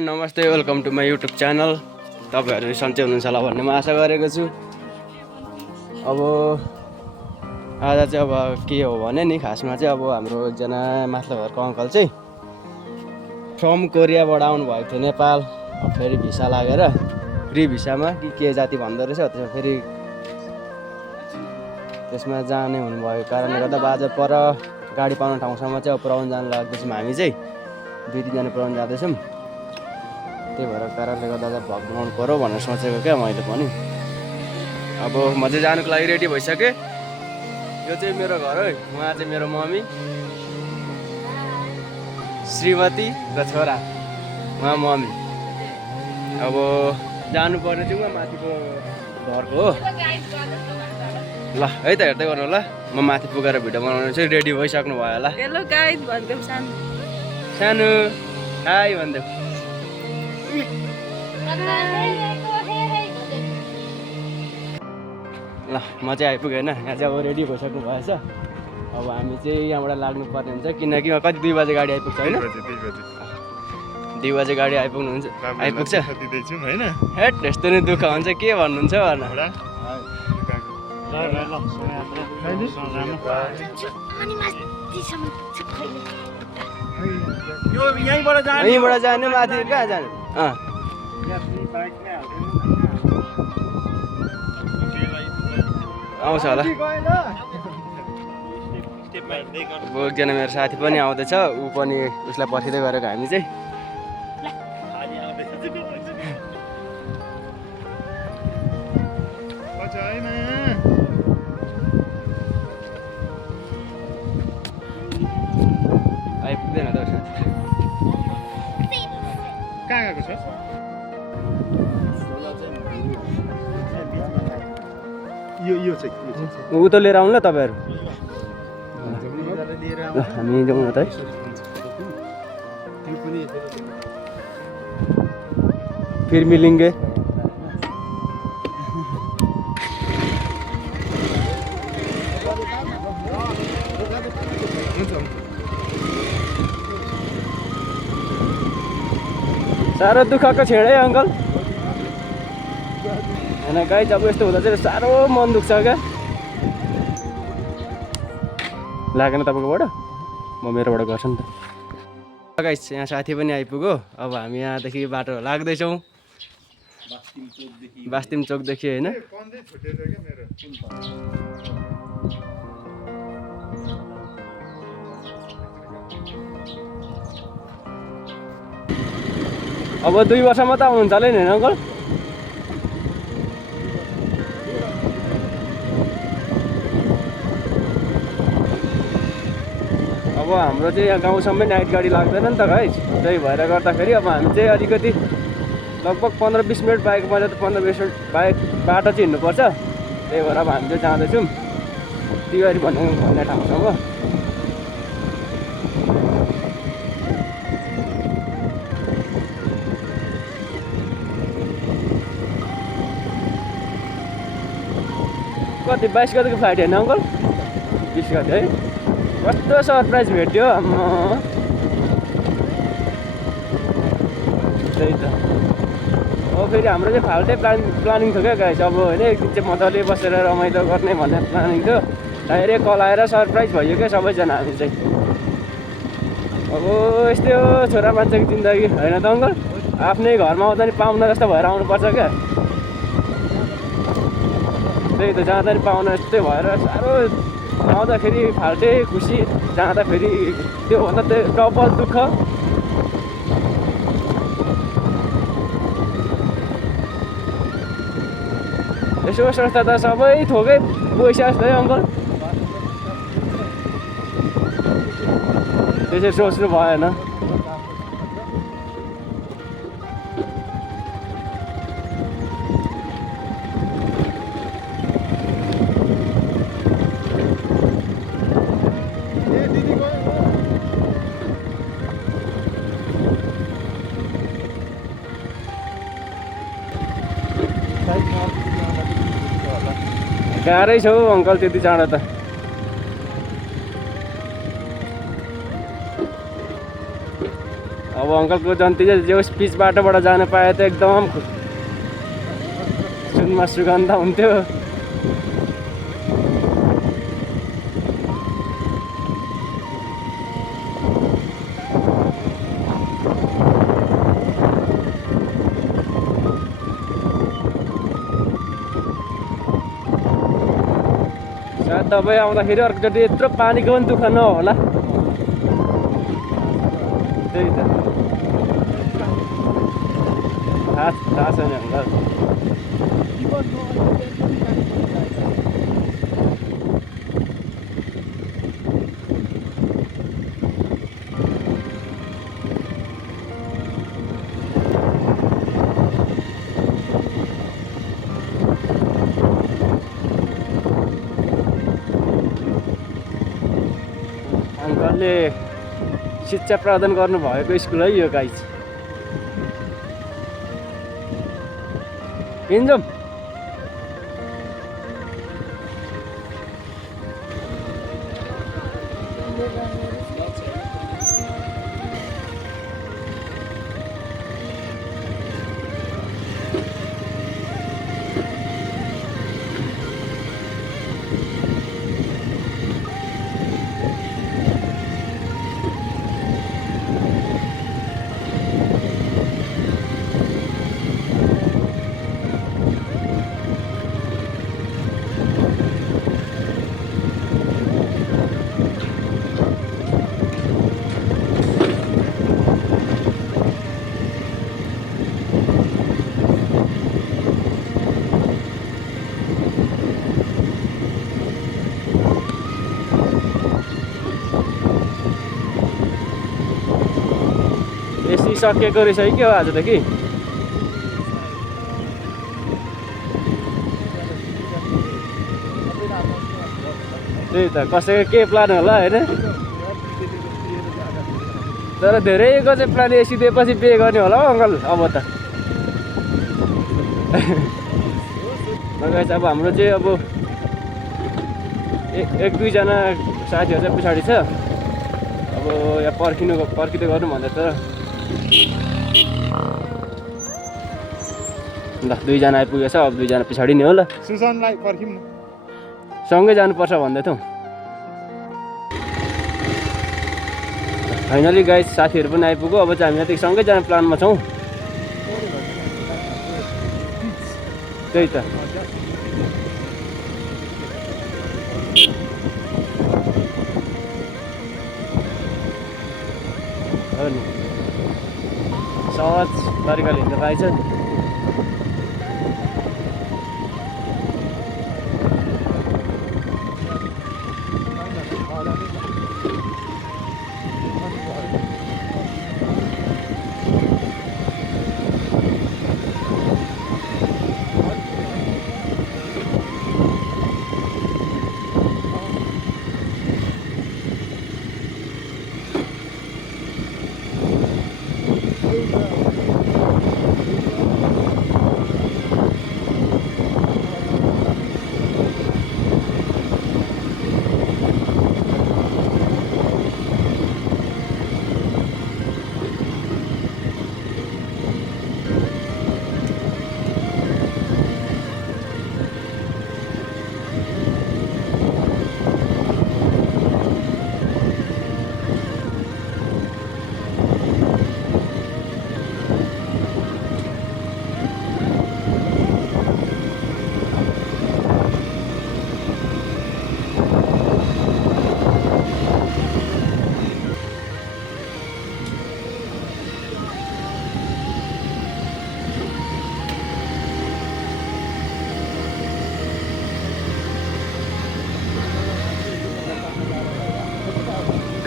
नमस्ते, welcome to my YouTube channel. तपाईँहरू सन्चै हुनुहुन्छ होला भन्ने म आशा गरेको छु। अब आज चाहिँ अब के हो भने नि, खासमा चाहिँ अब हाम्रो एकजना माथिल्लो घरको अङ्कल चाहिँ फ्रम कोरियाबाट आउनु भएको थियो नेपाल। फेरि भिसा लागेर फ्री भिसामा के जाति भन्दो रहेछ, त्यसमा फेरि त्यसमा जाने हुनुभएको कारणले गर्दा आज पर गाडी पाउने ठाउँसम्म चाहिँ अब पुऱ्याउनु जानु लाग्दैछौँ। हामी चाहिँ 2-3 जना पुऱ्याउनु जाँदैछौँ। त्यही भएर कारणले गर्दा चाहिँ भ्लग बनाउनु पऱ्यो भनेर सोचेको क्या मैले पनि। अब म चाहिँ जानुको लागि रेडी भइसकेँ। यो चाहिँ मेरो घर है, उहाँ चाहिँ मेरो मम्मी, श्रीमती र छोरा, उहाँ मम्मी। अब जानुपर्ने चाहिँ उहाँ माथिको घरको हो। ल है त, हेर्दै गर्नु होला। म माथि पुगेर भिडियो बनाउनु चाहिँ रेडी भइसक्नु भयो होला। हेलो गाइस भन्दै सानो हाई भन्दै। ल म चाहिँ आइपुगेँ होइन, यहाँ चाहिँ अब रेडी भइसक्नु भएछ। अब हामी चाहिँ यहाँबाट लाग्नु पर्ने हुन्छ, किनकि कति 2 बजे गाडी आइपुग्छ होइन। 2 बजे गाडी आइपुग्छ होइन। हेट यस्तो नै दुःख हुन्छ, के भन्नुहुन्छ भन। यहीँबाट जाने, माथि कहाँ जाने? आउँछ होला। अब एकजना मेरो साथी पनि आउँदैछ, ऊ पनि उसलाई पर्खिँदै गरेको हामी चाहिँ। आइपुग्दैन त कहाँ गएको छ? यो चाहिँ ऊ त लिएर आउनु ल तपाईँहरू। हामी जाउँ न त है। फिर मिलेंगे। साह्रो दुःखको छेड है अङ्कल। होइन गाइस, अब यस्तो हुँदा चाहिँ साह्रो मन दुख्छ क्या। लागेन तपाईँकोबाट? म मेरोबाट गर्छु नि त। गाइस, यहाँ साथी पनि आइपुग्यो। अब हामी यहाँदेखि बाटो लाग्दैछौँ बास्तिम चोकदेखि होइन। अब 2 वर्षमा त आउनुहुन्छ होला नि होइन अङ्कल? अब हाम्रो चाहिँ यहाँ गाउँसम्मै नाइट गाडी लाग्दैन नि त गाइस। त्यही भएर गर्दाखेरि अब हामी चाहिँ अलिकति लगभग 15-20 मिनट बाइकमा त 15-20 मिनट बाइक बाटो चाहिँ हिँड्नुपर्छ। त्यही भएर अब हामी चाहिँ जाँदैछौँ तिवारी भन्ने ठाउँसम्म। कति 22 गतिको फ्लाइट होइन अङ्कल? 20 गति है। कस्तो सरप्राइज भेट्यो आम्मा। त्यही त। अब फेरि हाम्रो चाहिँ फाल्टै प्लानिङ थियो क्या गाइस। अब होइन, एक दिन चाहिँ मजाले बसेर रमाइलो गर्ने भन्ने प्लानिङ थियो। डाइरेक्ट कल आएर सरप्राइज भयो क्या सबैजना हामी चाहिँ। अब यस्तै हो छोरा मान्छेको जिन्दगी होइन त अङ्कल? आफ्नै घरमा आउँदा नि पाहुना जस्तो भएर आउनुपर्छ क्या। त्यही त, जाँदा नि पाहुना यस्तै भएर साह्रो। आउँदाखेरि फाल्टै खुसी, जाँदाखेरि त्योभन्दा त्यो डबल दुःख। यसो संस्था त सबै थोकै पैसा जस्तो है अङ्कल। त्यसरी सोच्नु भएन। गाह्रै छ हौ अङ्कल त्यति चाँडो त। अब अङ्कलको जन्ती चाहिँ जो पिच बाटोबाट जान पाए त एकदम सुनमा सुगन्ध हुन्थ्यो। सायद तपाईँ आउँदाखेरि अर्कोचोटि यत्रो पानीको पनि दुःख नहोला। त्यही त थाहा छैन अङ्कल। अङ्कलले शिक्षा प्रदान गर्नुभएको स्कुल है यो गाइज। हिँड्छौँ। एसी सकिएको रहेछ है के हो आज त कि त्यही त कसैको के प्लान होला होइन। तर धेरैको चाहिँ प्लान एसी दिएपछि पे गर्ने होला हौ अङ्कल अब त। गाइस अब हाम्रो चाहिँ अब एक दुईजना साथीहरू चाहिँ पछाडि छ। अब यहाँ पर्खिँदै गर्नु भन्दैछ। ल दुईजना आइपुगेछ, अब दुईजना पछाडि नै हो। ल सुसनलाई पर्खिम न, सँगै जानुपर्छ भन्दै थियौँ। फाइनली गाइस साथीहरू पनि आइपुग्यो। अब चाहिँ हामी यति सँगै जाने प्लानमा छौँ। त्यही त हो नि, सहज तरिकाले हिँड्न पाइन्छ।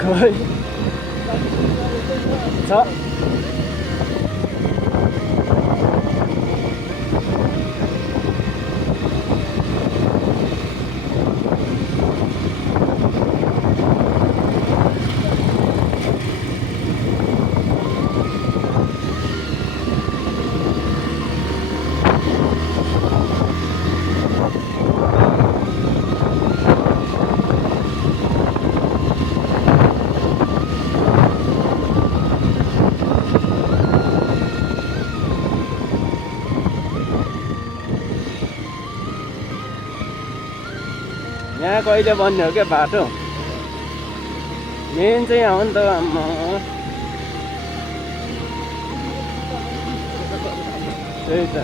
खै छ यहाँ कहिले बन्ने हो क्या बाटो मेन चाहिँ यहाँ हो नि त आम्मा त्यही त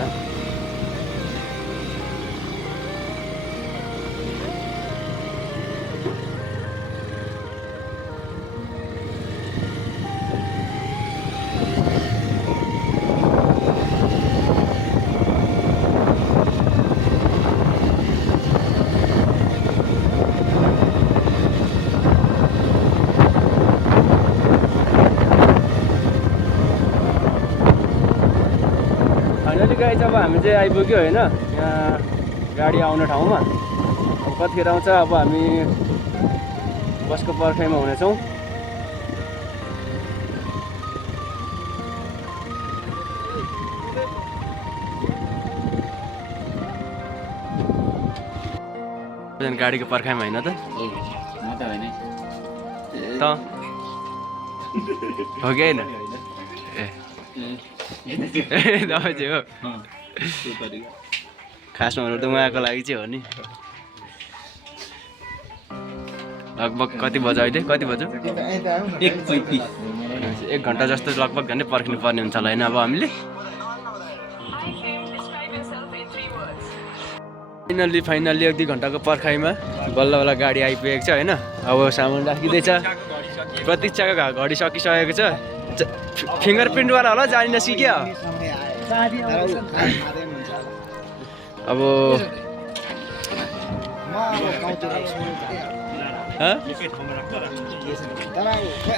फाइनली गाइस अब हामी चाहिँ आइपुग्यो होइन यहाँ गाडी आउने ठाउँमा अब कतिखेर आउँछ अब हामी बसको पर्खाइमा हुनेछौँ गाडीको पर्खाइमा होइन त त हो कि होइन ए तपाईँ चाहिँ हो खासमा भन्नु त उहाँको लागि चाहिँ हो नि लगभग कति बज्यो अहिले कति बज्यो 1 घन्टा जस्तो लगभग झन् पर्खिनु पर्ने हुन्छ होला होइन अब हामीले फाइनल्ली 1-2 घन्टाको पर्खाइमा बल्ल बल्ल गाडी आइपुगेको छ होइन अब सामान राखिँदैछ प्रतीक्षाको घडी सकिसकेको छ फिङ्गर प्रिन्टवाला होला जानी नसिक्यो अब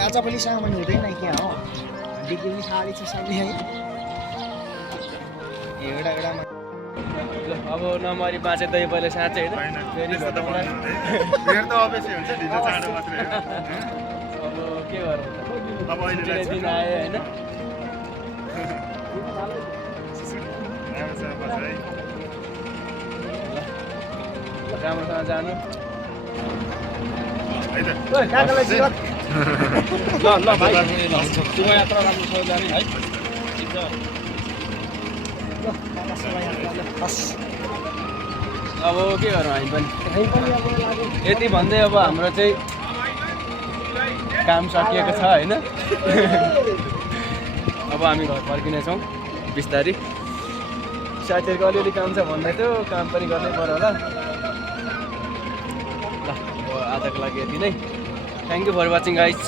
आज पनि सामान हुँदैन क्या हो डिग्री पनि साडी छ सबै है एउटा अब नमरी बाँचे त यो पहिला साँच्चै होइन फेरि मेरो त अवश्य हुन्छ ढिलो चाँडो मात्रै हो अब के गर्नु अब अहिले दिन आयो होइन राम्रोसँग जानु ल भाइ शुभ यात्रा राम्रोसँग जाने है अब के गरौँ हामी पनि यति भन्दै अब हाम्रो चाहिँ काम सकिएको छ होइन अब हामी घर फर्किनेछौँ बिस्तारै साथीहरूको अलिअलि काम छ भन्दै थियो काम पनि गर्नै पर्यो होला ल अब आजको लागि यति नै thank you for watching guys